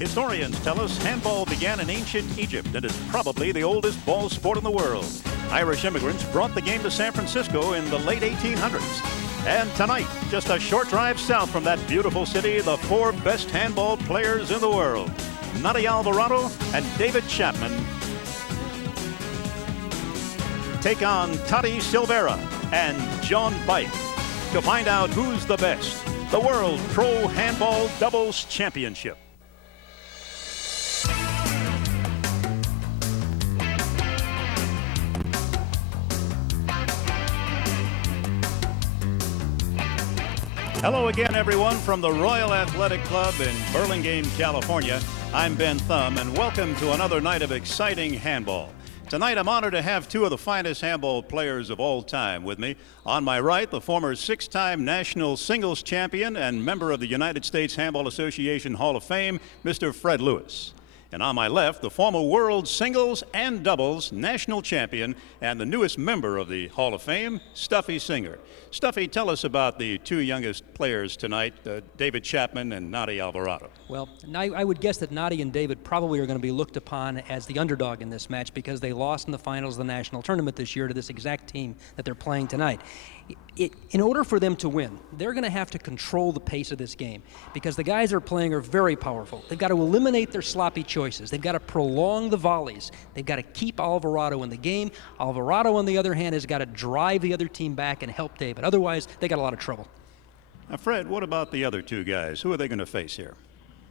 Historians tell us handball began in ancient Egypt and is probably the oldest ball sport in the world. Irish immigrants brought the game to San Francisco in the late 1800s. And tonight, just a short drive south from that beautiful city, the four best handball players in the world, Nadi Alvarado and David Chapman, take on Tati Silveyra and John Bike to find out who's the best. The World Pro Handball Doubles Championship. Hello again, everyone, from the Royal Athletic Club in Burlingame, California. I'm Ben Thum, and welcome to another night of exciting handball. Tonight, I'm honored to have two of the finest handball players of all time with me. On my right, the former six-time national singles champion and member of the United States Handball Association Hall of Fame, Mr. Fred Lewis. And on my left, the former world singles and doubles national champion and the newest member of the Hall of Fame, Stuffy Singer. Stuffy, tell us about the two youngest players tonight, David Chapman and Nadi Alvarado. Well, I would guess that Nadi and David probably are going to be looked upon as the underdog in this match because they lost in the finals of the national tournament this year to this exact team that they're playing tonight. In order for them to win, they're going to have to control the pace of this game because the guys they're playing are very powerful. They've got to eliminate their sloppy choices. They've got to prolong the volleys. They've got to keep Alvarado in the game. Alvarado, on the other hand, has got to drive the other team back and help David. Otherwise, they got a lot of trouble. Now, Fred, what about the other two guys? Who are they going to face here?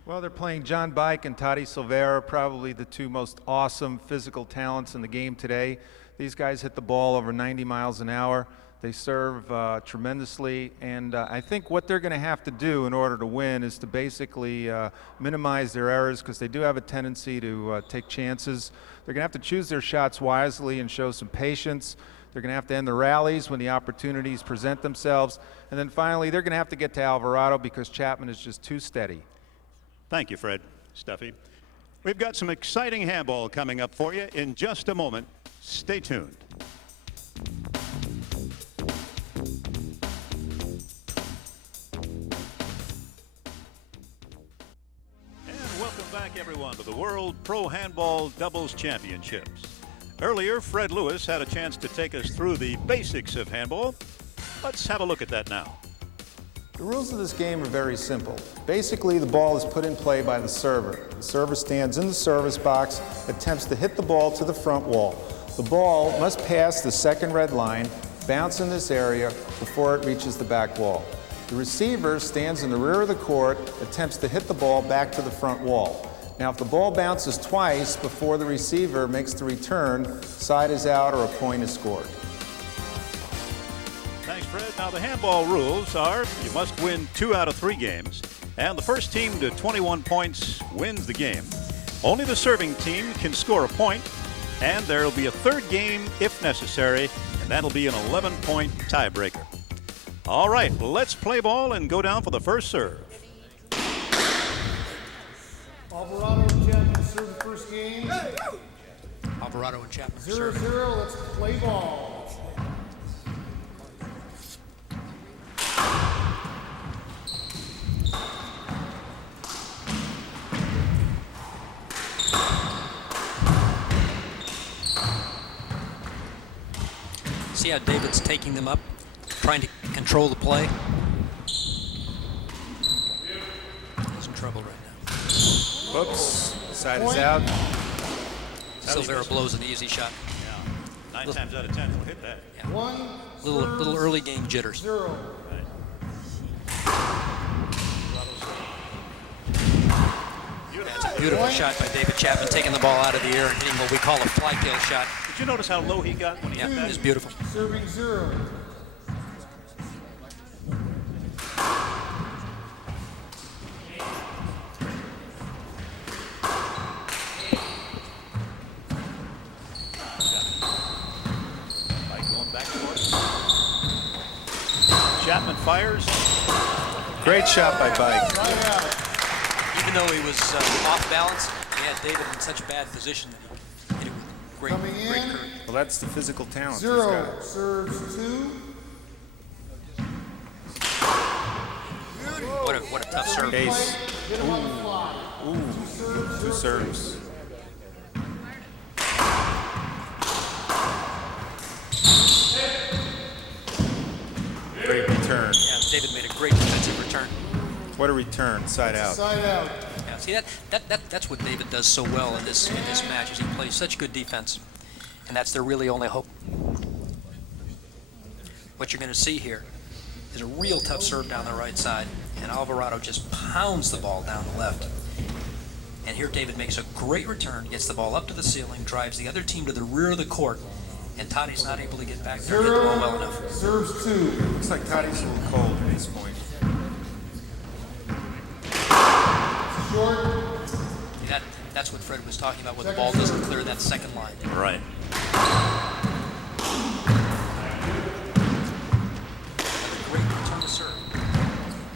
Well, they're playing John Bike and Tati Silveyra, probably the two most awesome physical talents in the game today. These guys hit the ball over 90 miles an hour. They serve tremendously, and I think what they're going to have to do in order to win is to basically minimize their errors because they do have a tendency to take chances. They're going to have to choose their shots wisely and show some patience. They're going to have to end the rallies when the opportunities present themselves. And then finally, they're going to have to get to Alvarado because Chapman is just too steady. Thank you, Fred. Stuffy. We've got some exciting handball coming up for you in just a moment. Stay tuned. Everyone to the World Pro Handball Doubles Championships. Earlier, Fred Lewis had a chance to take us through the basics of handball. Let's have a look at that now. The rules of this game are very simple. Basically, the ball is put in play by the server. The server stands in the service box, attempts to hit the ball to the front wall. The ball must pass the second red line, bounce in this area before it reaches the back wall. The receiver stands in the rear of the court, attempts to hit the ball back to the front wall. Now, if the ball bounces twice before the receiver makes the return, side is out or a point is scored. Thanks, Fred. Now, the handball rules are you must win 2 out of 3 games, and the first team to 21 points wins the game. Only the serving team can score a point, and there will be a third game if necessary, and that'll be an 11-point tiebreaker. All right, let's play ball and go down for the first serve. Alvarado and Chapman serve the first game. Alvarado and Chapman 0-0, let's play ball. See how David's taking them up, trying to control the play. He's in trouble right now. Whoops, side is out. Silveyra blows an easy shot. Yeah, 9 times out of 10 will hit that. Yeah. Little early game jitters. 0. That's a beautiful shot by David Chapman, taking the ball out of the air and hitting what we call a fly tail shot. Did you notice how low he got when he hit that? It was beautiful. Serving 0. Chapman fires. Great shot by Bike. Even though he was off balance, he had David in such a bad position that he hit it with great curve. Well, that's the physical talent. 0, serves 2. What a tough serve. Ace. Hit him on the fly. Two serves. Great return. Yeah, David made a great defensive return. What a return, side out. Side out. Yeah, see that's what David does so well in this match, is he plays such good defense, and that's their really only hope. What you're going to see here is a real tough serve down the right side, and Alvarado just pounds the ball down the left. And here David makes a great return, gets the ball up to the ceiling, drives the other team to the rear of the court, and Toddy's not able to get back there and hit the ball well enough. Serves 2. Looks like Toddy's a little cold at this point. Short. That's what Fred was talking about, when the ball doesn't clear that second line. Right. Great return to serve.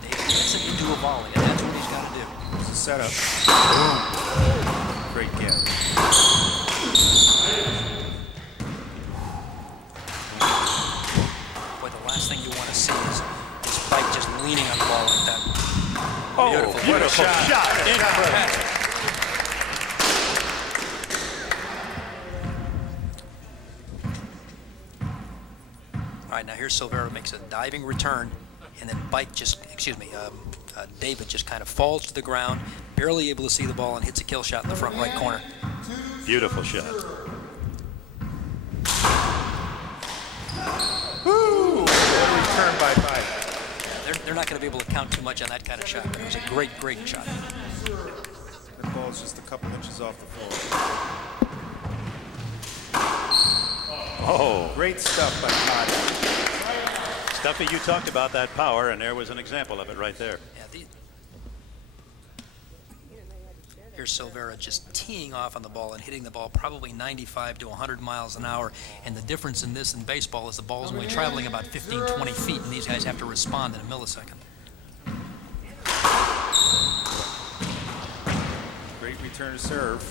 David gets it into a volley, and that's what he's got to do. It's a setup. Boom. Great get. Boy, the last thing you want to see is Spike just leaning on the ball like that. Oh, Beautiful shot. Incredible. All right, now here's Silveyra makes a diving return, and then David just kind of falls to the ground, barely able to see the ball, and hits a kill shot in the front right corner. Beautiful shot. Woo! What a return by Mike. They're not going to be able to count too much on that kind of shot. It was a great shot. The ball is just a couple inches off the floor. Oh, Great stuff by Toddy. Stuffy, you talked about that power, and there was an example of it right there. Yeah, here's Silveyra just teeing off on the ball and hitting the ball probably 95 to 100 miles an hour. And the difference in this and baseball is the ball's only traveling about 15, 20 feet, and these guys have to respond in a millisecond. Great return to serve.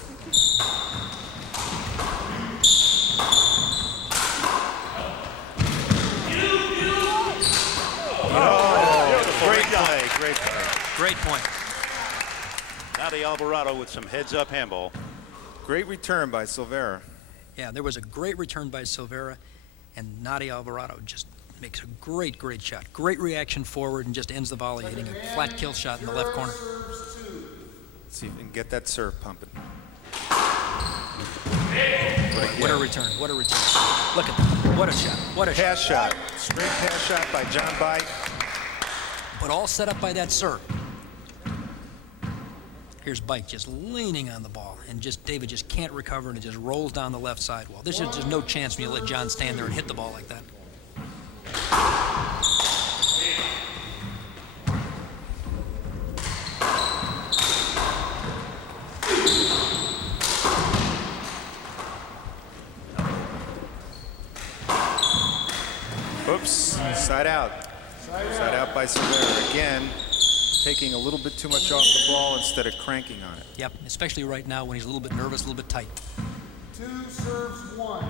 Great play. Great point. Nadi Alvarado with some heads-up handball. Great return by Silveyra. Yeah, there was a great return by Silveyra, and Nadi Alvarado just makes a great shot. Great reaction forward and just ends the volley, hitting a flat kill shot in the left corner. Let's see if we can get that serve pumping. What a return. Look at that. What a shot. What a Pass shot. Straight pass shot by John Bike. But all set up by that serve. Here's Bike just leaning on the ball, and David just can't recover, and it just rolls down the left sidewall. There's just no chance when you let John stand there and hit the ball like that. Oops, side out. Side out by Silveyra. Again, taking a little bit too much off the ball instead of cranking on it. Yep, especially right now when he's a little bit nervous, a little bit tight. 2 serves 1.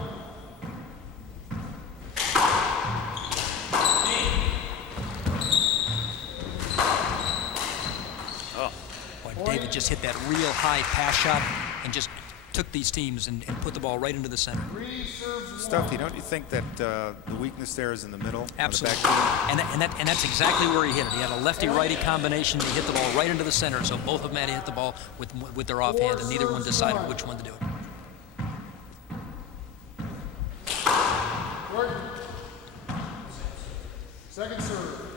Boy, David just hit that real high pass shot and just took these teams and put the ball right into the center. 3 serves 1. Stuffy, don't you think that the weakness there is in the middle? Absolutely. On the back end? And that's exactly where he hit it. He had a lefty-righty combination. He hit the ball right into the center, so both of them had to hit the ball with their offhand, and neither one decided which one to do it. Gordon. Second serve.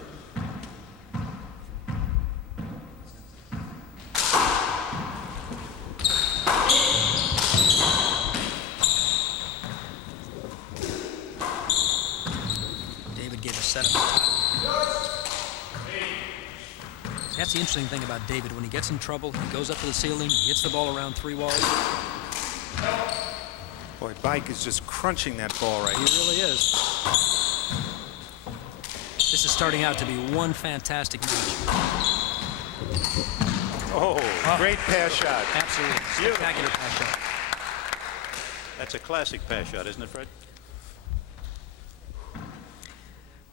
David gave a setup. That's the interesting thing about David. When he gets in trouble, he goes up to the ceiling, he hits the ball around 3 walls. Boy, Bike is just crunching that ball right He here. really is. This is starting out to be one fantastic match. Oh, great pass shot. Absolutely. Spectacular pass shot. That's a classic pass shot, isn't it, Fred?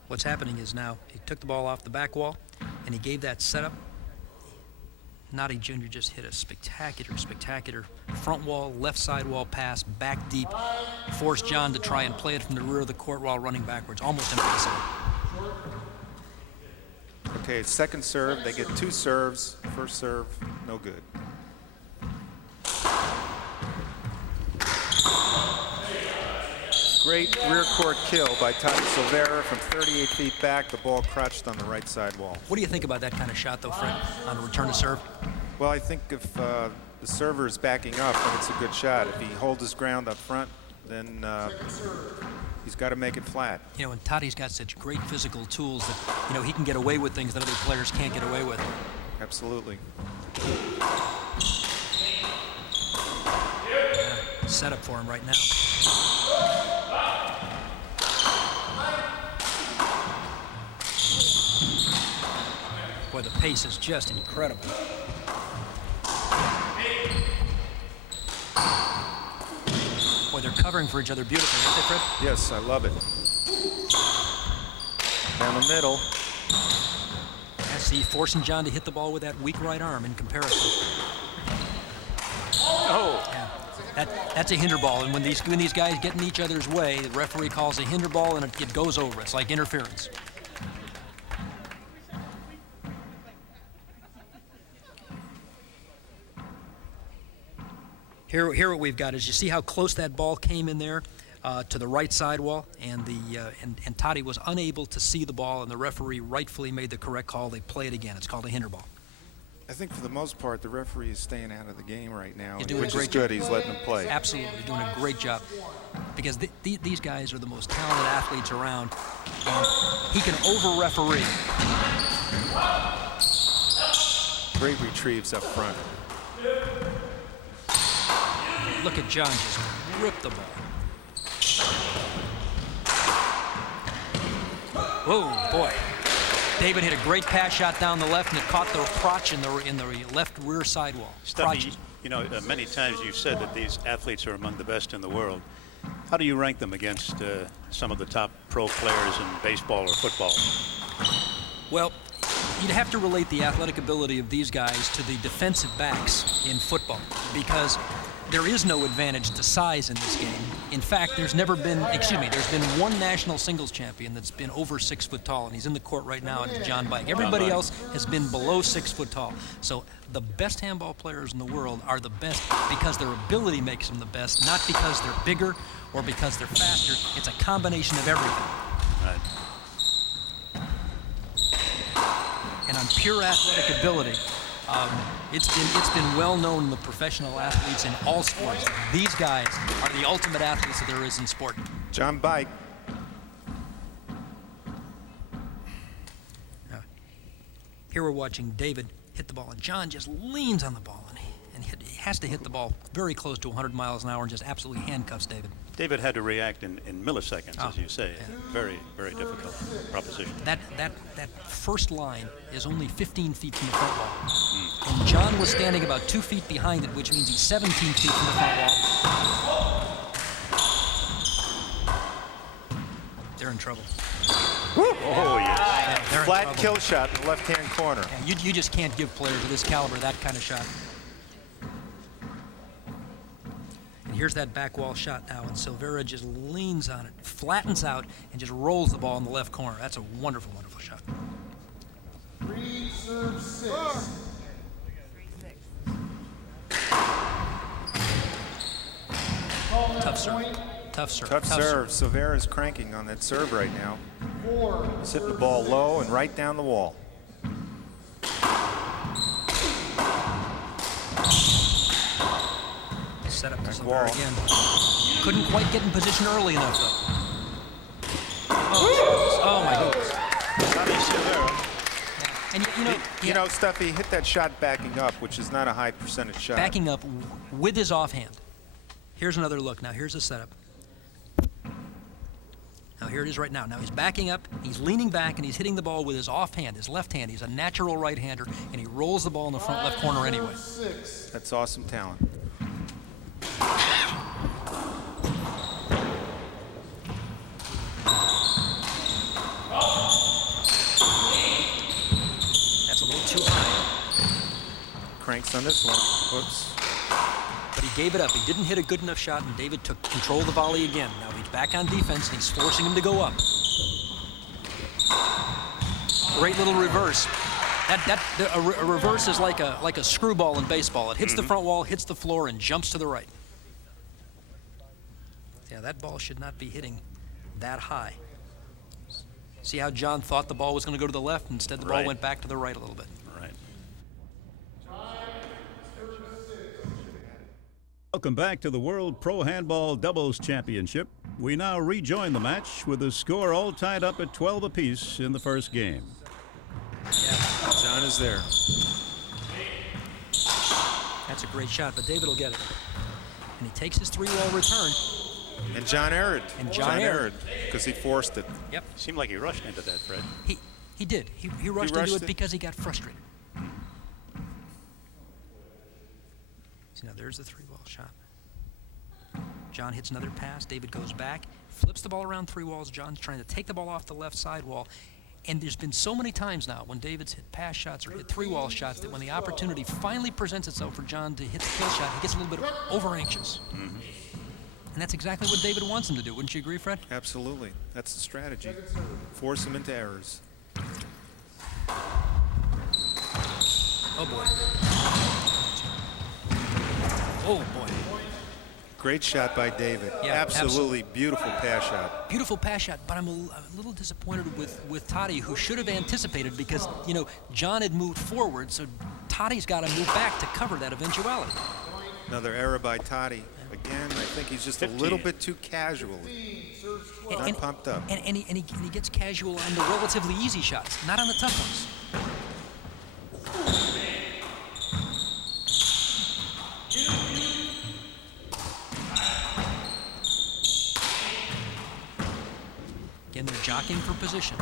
What's happening is now he took the ball off the back wall and he gave that setup. Noddy Jr. just hit a spectacular front wall, left side wall pass, back deep. Forced John to try and play it from the rear of the court while running backwards. Almost impossible. Okay, second serve. They get 2 serves. First serve, no good. Great rear court kill by Tati Silveyra from 38 feet back. The ball crouched on the right side wall. What do you think about that kind of shot, though, Fred, on a return to serve? Well, I think if the server is backing up, then it's a good shot. If he holds his ground up front, then he's got to make it flat. You know, and Tati's got such great physical tools that, you know, he can get away with things that other players can't get away with. Absolutely. Yeah, set up for him right now. Boy, the pace is just incredible. Boy, they're covering for each other beautifully, aren't they, Fred? Yes, I love it. Down the middle. I see, forcing John to hit the ball with that weak right arm in comparison. Oh! Yeah, that's a hinder ball, and when these guys get in each other's way, the referee calls a hinder ball, and it goes over. It's like interference. Here what we've got is, you see how close that ball came in there to the right sidewall, and and Tati was unable to see the ball, and the referee rightfully made the correct call. They play it again. It's called a hinder ball. I think for the most part, the referee is staying out of the game right now, He's doing which a great is good. job. He's letting them play. Absolutely, doing a great job, because these guys are the most talented athletes around, and he can over-referee. Great retrieves up front. Look at John just rip the ball. Whoa, boy. David hit a great pass shot down the left, and it caught the crotch in the left rear sidewall. Stuffy, you know, many times you've said that these athletes are among the best in the world. How do you rank them against some of the top pro players in baseball or football? Well, you'd have to relate the athletic ability of these guys to the defensive backs in football, because there is no advantage to size in this game. In fact, there's been one national singles champion that's been over 6 foot tall, and he's in the court right now, and it's John Bike. Everybody else has been below 6 foot tall. So the best handball players in the world are the best because their ability makes them the best, not because they're bigger or because they're faster. It's a combination of everything. Right. And on pure athletic ability, it's been well known in the professional athletes in all sports. These guys are the ultimate athletes that there is in sport. John Bike. Here we're watching David hit the ball, and John just leans on the ball, and he has to hit the ball very close to 100 miles an hour and just absolutely handcuffs David. David had to react in milliseconds, as you say. Yeah. Very, very difficult proposition. That first line is only 15 feet from the front wall. And John was standing about 2 feet behind it, which means he's 17 feet from the front wall. They're in trouble. Oh, yes. Yeah, they're in Flat trouble. kill shot in the left-hand corner. Yeah, you just can't give players of this caliber that kind of shot. And here's that back wall shot now, and Silveyra just leans on it, flattens out, and just rolls the ball in the left corner. That's a wonderful, wonderful shot. 3 serve 6. Tough serve. Tough serve. Tough serve. Silveyra's cranking on that serve right now. 4. He's hitting the ball low and right down the wall. Set up to Back Silveyra wall. again. Couldn't quite get in position early enough, though. Oh my goodness. Tati Silveyra. And You know, Stuffy hit that shot backing up, which is not a high percentage shot. backing up with his offhand. Here's another look. Now here's the setup. Now here it is right now. Now he's backing up, he's leaning back, and he's hitting the ball with his offhand, his left hand. He's a natural right-hander, and he rolls the ball in the front left corner anyway. 6. That's awesome talent. That's a little too high. cranks on this one. Whoops. But he gave it up. He didn't hit a good enough shot, and David took control of the volley again. Now he's back on defense, and he's forcing him to go up. Great little reverse. A reverse is like a screwball in baseball. It hits the front wall, hits the floor, and jumps to the right. Yeah, that ball should not be hitting that high. See how John thought the ball was going to go to the left? Instead, the ball went back to the right a little bit. Right. Welcome back to the World Pro Handball Doubles Championship. We now rejoin the match with the score all tied up at 12 apiece in the first game. Yeah, John is there. that's a great shot, but David will get it. And he takes his three-wall return. And John erred. John erred because he forced it. Yep. Seemed like he rushed into that, Fred. He did. He rushed into it because he got frustrated. See, now there's the three-wall shot. John hits another pass. David goes back, flips the ball around three walls. John's trying to take the ball off the left side wall. And there's been so many times now when David's hit pass shots or hit three-wall shots that when the opportunity finally presents itself for John to hit the kill shot, he gets a little bit over-anxious. And that's exactly what David wants him to do. Wouldn't you agree, Fred? Absolutely. That's the strategy. Force him into errors. Oh, boy. Oh, boy. Great shot by David. Yeah, absolutely beautiful pass shot. Beautiful pass shot, but I'm a little disappointed with Toddy, who should have anticipated because, you know, John had moved forward, so Toddy's got to move back to cover that eventuality. Another error by Toddy. Again, I think he's just 15. A little bit too casual. Not pumped up. And he gets casual on the relatively easy shots, not on the tough ones. Again, they're jockeying for position.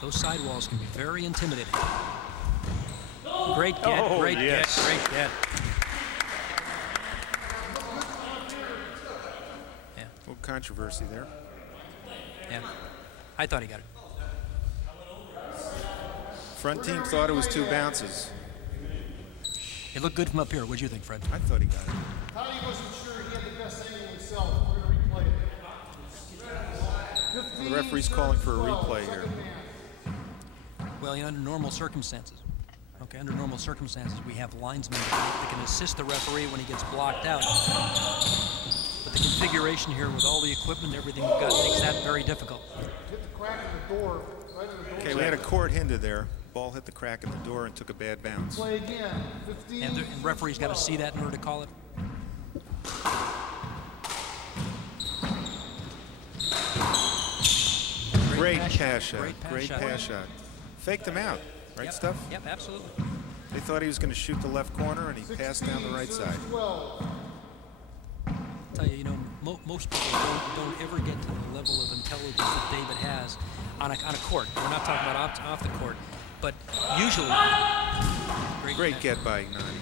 Those sidewalls can be very intimidating. Great get, great get, great get. Yeah. A little controversy there. Yeah. I thought he got it. Front team thought it was 2 bounces. It looked good from up here. What'd you think, Fred? I thought he got it. Toddy wasn't sure he had the best angle himself. We're going to replay it. The referee's calling for a replay here. Well, you know, under normal circumstances. Okay, under normal circumstances, we have linesmen that can assist the referee when he gets blocked out. But the configuration here with all the equipment and everything we've got makes that very difficult. Hit the crack in the door. Right in the door. Okay, we had a court hinder there. Ball hit the crack in the door and took a bad bounce. Play again. 15. And the referee's got to see that in order to call it. Great pass shot. Great pass shot. Faked him out. Right, Stuff? Yep, absolutely. They thought he was going to shoot the left corner, and he passed down the right side. I'll tell you, you know, most people don't ever get to the level of intelligence that David has on a court. We're not talking about off the court, but usually. Great get by Ignati.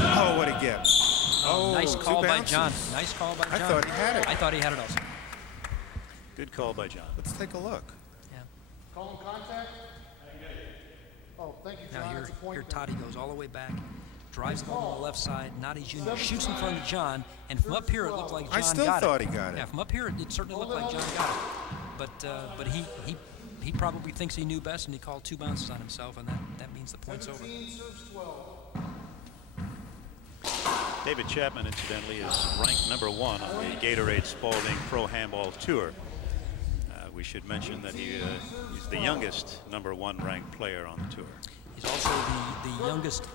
Oh, what a get. Oh, nice call by John. Nice call by John. I thought he had it. I thought he had it also. Good call by John. Let's take a look. Yeah. Calling contact. Oh, thank you, John. Now That's a point here there. Toddy goes all the way back, drives the ball on the left side. Nadi Jr. shoots in front of John, and from up here it looked like John got it. I still thought he got it. Yeah, from up here it certainly looked like John got it. But he probably thinks he knew best, and he called 2 bounces on himself, and that means the point's over. 17 serves 12. David Chapman, incidentally, is ranked #1 on the Gatorade Spalding Pro Handball Tour. We should mention that he's the youngest #1 ranked player on the tour. He's also the youngest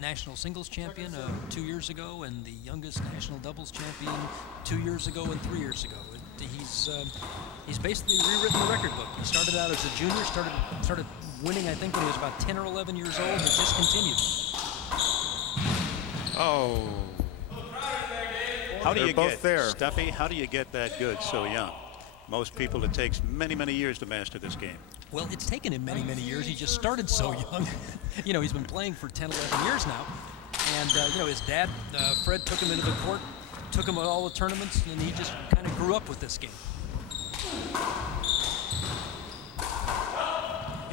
national singles champion 2 years ago, and the youngest national doubles champion 2 years ago and 3 years ago. He's basically rewritten the record book. He started out as a junior, started winning, I think, when he was about 10 or 11 years old, and just continued. Oh. How do you both get, there. Stuffy, how do you get that good so young? Most people, it takes many, many years to master this game. Well, it's taken him many, many years. He just started so young. You know, he's been playing for 10, 11 years now. And, you know, his dad, Fred, took him into the court, took him at all the tournaments, and he just kind of grew up with this game.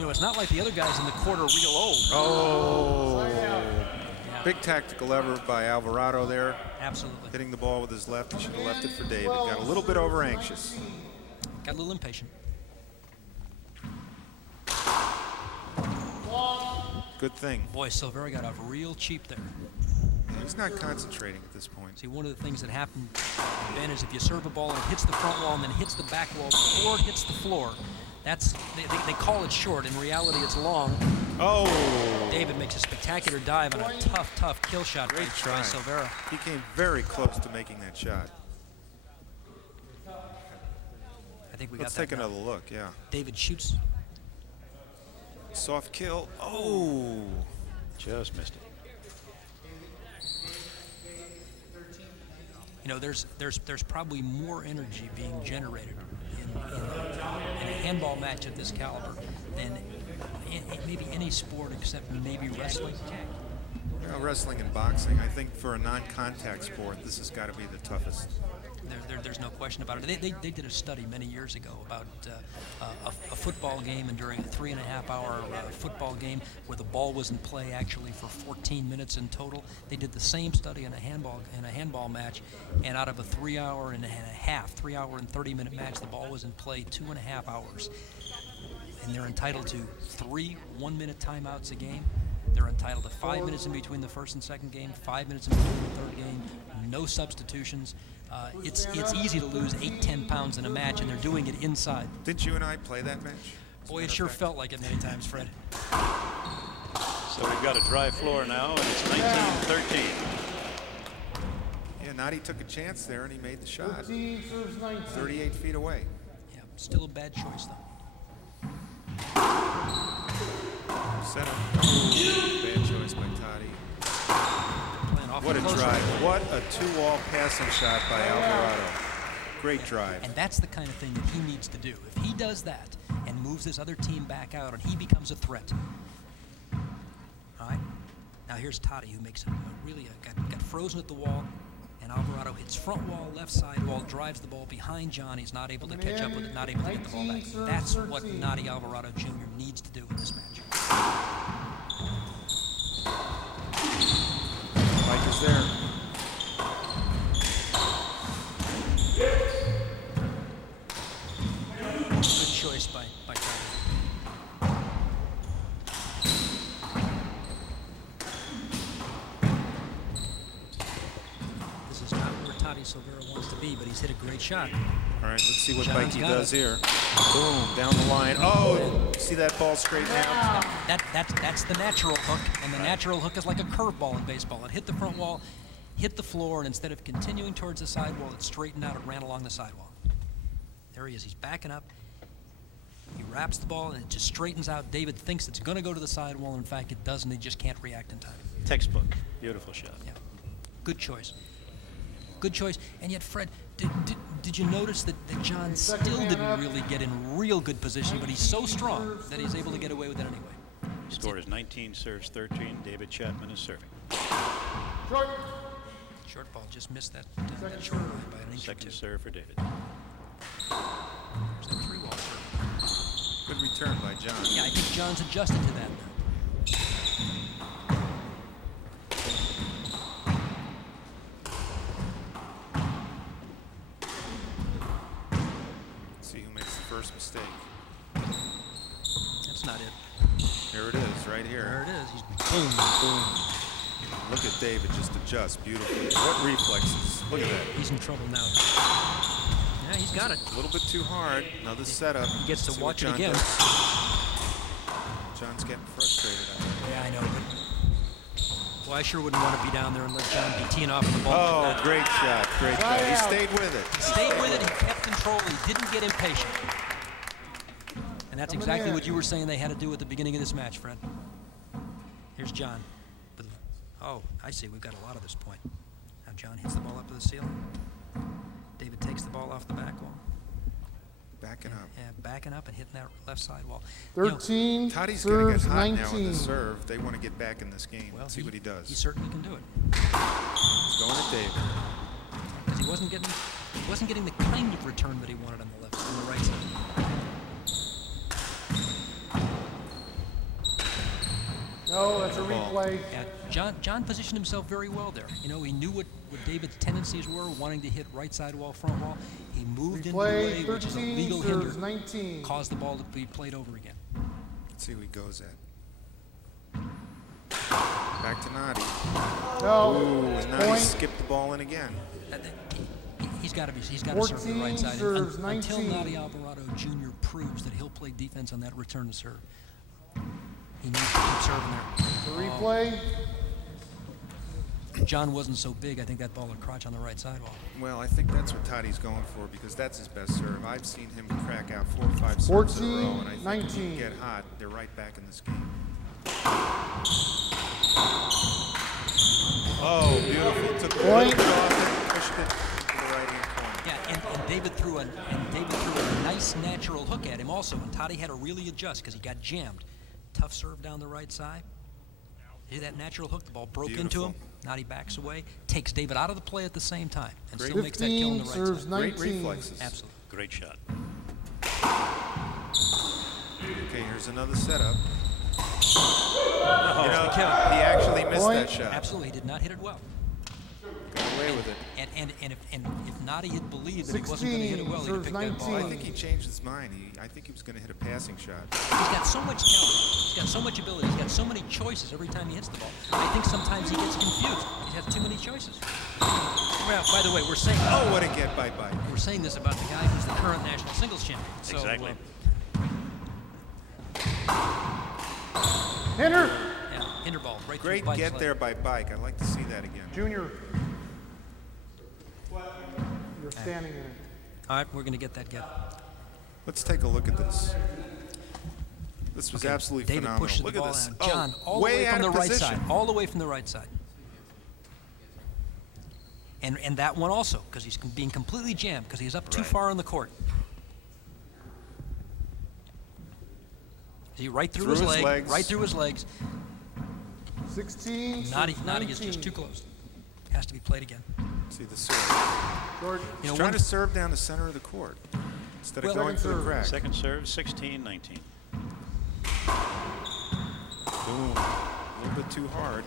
You know, it's not like the other guys in the court are real old. Oh, Yeah, big tactical effort by Alvarado there. absolutely. Hitting the ball with his left. He should have left it for David. Got a little bit over anxious. Got a little impatient. Good thing. Boy, Silveyra got off real cheap there. He's not concentrating at this point. See, one of the things that happen, Ben, is if you serve a ball and it hits the front wall and then hits the back wall before it hits the floor, they call it short. In reality, it's long. Oh! David makes a spectacular dive on a tough kill shot by Great try. Silveyra. He came very close to making that shot. I think we Let's got that take now. another look, yeah. David shoots. Soft kill. Oh! Just missed it. You know, there's probably more energy being generated in a handball match of this caliber than in maybe any sport except maybe wrestling. You know, wrestling and boxing, I think for a non-contact sport, this has got to be the toughest. There's no question about it. They did a study many years ago about a football game, and during a 3.5-hour football game where the ball was in play actually for 14 minutes in total, they did the same study in a handball match, and out of a 3-hour and 30-minute match, the ball was in play 2.5 hours. And they're entitled to 3 1-minute timeouts a game. They're entitled to 5 minutes in between the first and second game, 5 minutes in between the third game, no substitutions. It's easy to lose 8-10 pounds in a match, and they're doing it inside. Didn't you and I play that match? Boy, it sure felt like it many times, Fred. So we've got a dry floor now, and it's 19-13. Yeah, Nadi took a chance there, and he made the shot. 13 serves 19. 38 feet away. Yeah, still a bad choice, though. Set up. Bad choice by Toddy. Playing awful What a close drive. right. What a two-wall passing shot by Alvarado. Great drive. And that's the kind of thing that he needs to do. If he does that and moves this other team back out, and he becomes a threat. All right. Now here's Toddy, who makes got frozen at the wall, and Alvarado hits front wall, left side wall, drives the ball behind John. He's not able to catch up with it, not able to get the ball back. That's what Nadi Alvarado Jr. needs to do in this match. Mike is there. Good choice by Chapman. This is not where Toddy Silveyra wants to be, but he's hit a great shot. All right, let's see what John's Mikey got does it. here. Boom, down the line. Oh, see that ball straighten out? That's the natural hook, and the natural hook is like a curveball in baseball. It hit the front wall, hit the floor, and instead of continuing towards the sidewall, it straightened out and ran along the sidewall. There he is. He's backing up. He wraps the ball, and it just straightens out. David thinks it's going to go to the sidewall. In fact, it doesn't. He just can't react in time. Textbook. Beautiful shot. Yeah. Good choice. Good choice. And yet, Fred, did you notice that John still didn't really get in real good position, but he's so strong that he's able to get away with it anyway. Score is 19 serves 13. David Chapman is serving. Short. Short ball just missed that short line by an inch or Second two. serve for David. There's that 3-wall serve. Good return by John. Yeah, I think John's adjusted to that now. Let's see who makes the first mistake. That's not it. Here it is, right There here. it is. He's boom, boom. Look at David just adjust beautifully. What reflexes? Look at that. He's in trouble now. Yeah, he's got it. A little bit too hard. Another setup. He gets to See what watch it John again. does. John's getting frustrated. I think. Yeah, I know. Well, I sure wouldn't want to be down there and let John be teeing off the ball. Oh, great shot. Great shot. He stayed with it. He stayed with it. He kept control. He didn't get impatient. And that's exactly what you were saying they had to do at the beginning of this match, Fred. Here's John. Oh, I see. We've got a lot of this point. Now John hits the ball up to the ceiling. David takes the ball off the back wall. Backing up. Yeah, backing up and hitting that left side wall. You know, 13 Toddy's going to get serves hot now in 19. the serve. They want to get back in this game. well, See what he does. He certainly can do it. He's going to David. Because he wasn't getting the kind of return that he wanted on the right side. No, that's a Ball. replay. Yeah, John positioned himself very well there. You know, he knew what David's tendencies were, wanting to hit right side wall, front wall. He moved into the way, Replay, which is a 13 legal serves hinder, 19. caused the ball to be played over again. Let's see who he goes at. Back to Nadi. No. Ooh, and Nadi Point. skipped the ball in again. He's got to serve the right 14 side serves until 19. Nadi Alvarado Jr. proves that he'll play defense on that return to serve. He needs to keep serving there. The replay. If John wasn't so big, I think that ball would crotch on the right sidewall. Well, I think that's what Toddy's going for because that's his best serve. I've seen him crack out 4 or 5 serves in a row, and I think when 14-19. you get hot, they're right back in this game. Oh, beautiful. Took a little bit off it, pushed it to the right-hand corner. Yeah, and David threw a nice natural hook at him also, and Toddy had to really adjust because he got jammed. Tough serve down the right side. See that natural hook? The ball broke into him. Now he backs away, takes David out of the play at the same time, and still makes that kill on the right serves side. 19. Great reflexes. Absolutely. Great shot. Okay, here's another setup. Oh, You know, kill. he actually missed Point. that shot. Absolutely, he did not hit it well. Got away with it. And if Nadi had believed that he wasn't going to hit it well, he'd have picked that ball. Well, I 19. think he changed his mind. I think he was going to hit a passing shot. He's got so much talent. He's got so much ability. He's got so many choices every time he hits the ball. I think sometimes he gets confused. He has too many choices. Well, by the way, we're saying Oh, what a get by Bike. we're saying this about the guy who's the current national singles champion. So, Exactly. Hinder. Yeah, hinder ball right Great through Bike's get leg. there by Bike. I'd like to see that again. Junior. You're standing in it. All right, we're going to get that get. Let's take a look at this. This was absolutely David phenomenal. pushes Look the at ball this. down. John, all the way way from out the of right position. side. All the way from the right side. And that one also, because he's being completely jammed, because he's up too far on the court. See, right through his leg, legs. right through his legs. 16 Nadi serves is just 19. too close. Has to be played again. See the serve. George. You know, He's trying one- to serve down the center of the court instead of Well, going for the second serve. crack. Second serve, 16-19. Boom. A little bit too hard.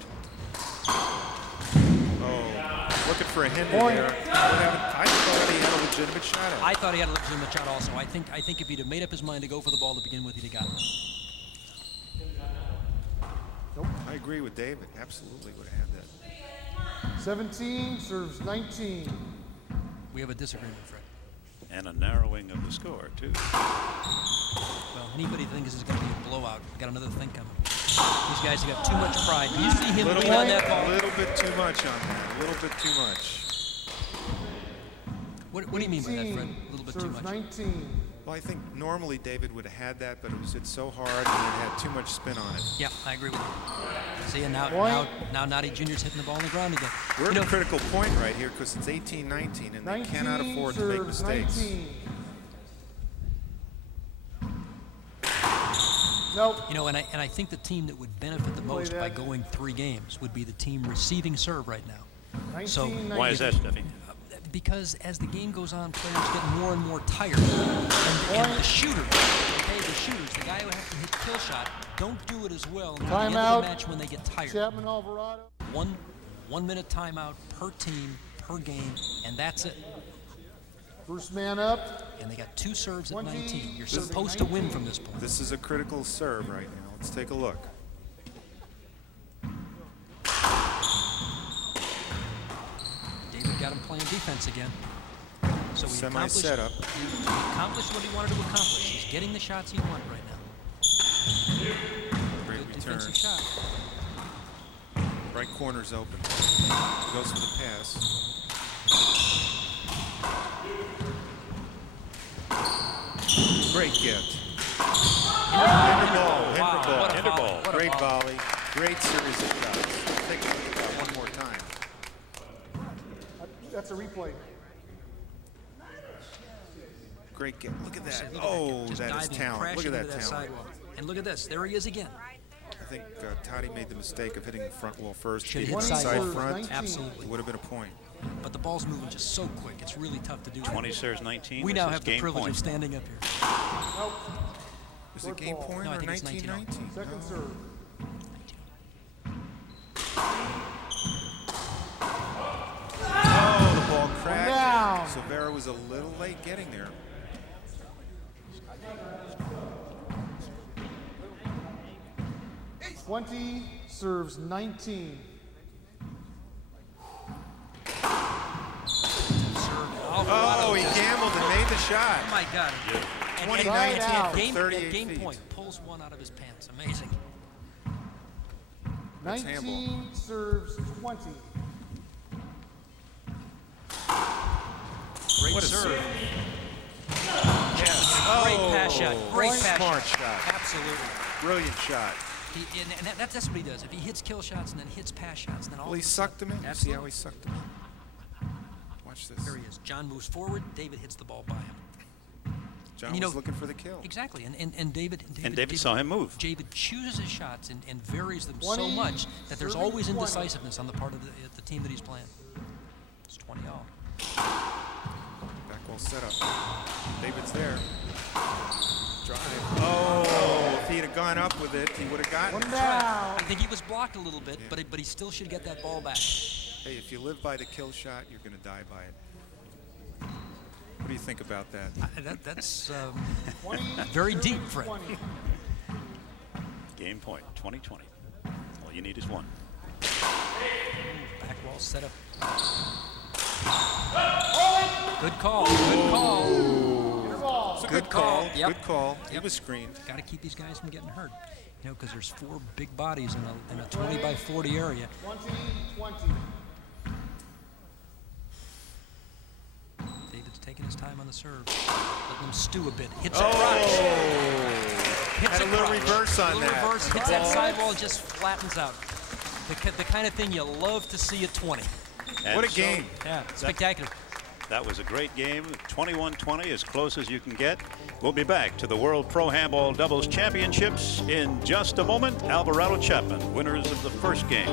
Oh, looking for a hinder Point. there. I thought he had a legitimate shot at it. I thought he had a legitimate shot also. I think if he'd have made up his mind to go for the ball to begin with, he'd have got it. I agree with David. Absolutely would have had that. 17 serves 19. We have a disagreement, Fred. And a narrowing of the score, too. Well, anybody that thinks this is going to be a blowout, we got another thing coming. These guys have got too much pride. You see him lean on that A ball. little bit too much on that. A little bit too much. What do you mean by that, Fred? A little bit too serves much. 19. Well, I think normally David would have had that, but it was hit so hard and it had too much spin on it. Yeah, I agree with you. See, and now Nadi Jr.'s hitting the ball on the ground again. We're You at know, a critical point right here because it's 18-19 and they 19 cannot afford to make serves mistakes. 19. Nope. You know, and I think the team that would benefit the most by that. going 3 games would be the team receiving serve right now. 19, So- Why is that, Steffi? Because as the game goes on, players get more and more tired. And the shooters, the guy who has to hit kill shot, don't do it as well at the end of Timeout. the match when they get tired. Chapman, Alvarado. One minute timeout per team, per game, and that's it. First man up. And they got 2 serves at 20, 19. You're serving supposed to win 19. from this point. This is a critical serve right now. Let's take a look. David got him playing defense again. So he Semi-setup. accomplished what he wanted to accomplish. He's getting the shots he wanted right now. Great Good return. defensive shot. Right corner's open. Goes for the pass. Great get. Hinder ball. Wow, what a Hinder volley, ball. what a Great volley. volley. Great series of shots. Take a look at that one more time. That's a replay. Great get. Look at that. Look at Oh, Just that is diving, talent. crashing Look at that into that talent. sidewalk. And look at this. There he is again. I think Toddy made the mistake of hitting the front wall first. Should If have he hit hit side side front, 19. Absolutely. it would have been a point. But the ball's moving just so quick. It's really tough to do. 20 serves 19. We This now is have the game privilege point. of standing up here. Is it game ball. point No, I or think it's 19-19? Second serve. Silveyra was a little late getting there. '20 serves 19. Oh, he gambled and made the shot. Oh my God. And 2019 out. from game, 38 at game feet. point, pulls one out of his pants. Amazing. That's 19 serves 20. Great What a serve. serve. Yes. Great pass shot. Great pass Smart shot. shot. Absolutely. Brilliant shot. And that's what he does. If he hits kill shots and then hits pass shots, then all Well, he of a sucked him in. You see Absolutely. how he sucked him in? Watch this. There he is. John moves forward. David hits the ball by him. John And you was know- looking for the kill. Exactly. And David saw him move. David chooses his shots and varies them so 20, much that there's serving always 20. indecisiveness on the part of the team that he's playing. It's 20 all. Back wall set up. David's there. Drive. Oh, if he'd have gone up with it, he would have gotten One it. down. I think he was blocked a little bit, but he still should get that ball back. Hey, if you live by the kill shot, you're going to die by it. What do you think about that? That's 20 very serving deep, Fred. 20. Game point, 2020. All you need is one. Back wall set up. Good call. Good call. It's a Good good call. call. Yep. Good call. He Yep. was screened. Got to keep these guys from getting hurt. You know, because there's 4 big bodies in a 20 by 40 area. 20. David's taking his time on the serve, letting him stew a bit. Hits a crotch. Hits Had a little crotch. reverse on little that. Reverse, hits that sidewall, just flattens out. The kind of thing you love to see at 20. And What a so game. Yeah, spectacular. That was a great game. 21-20, as close as you can get. We'll be back to the World Pro Handball Doubles Championships in just a moment. Alvarado Chapman, winners of the first game.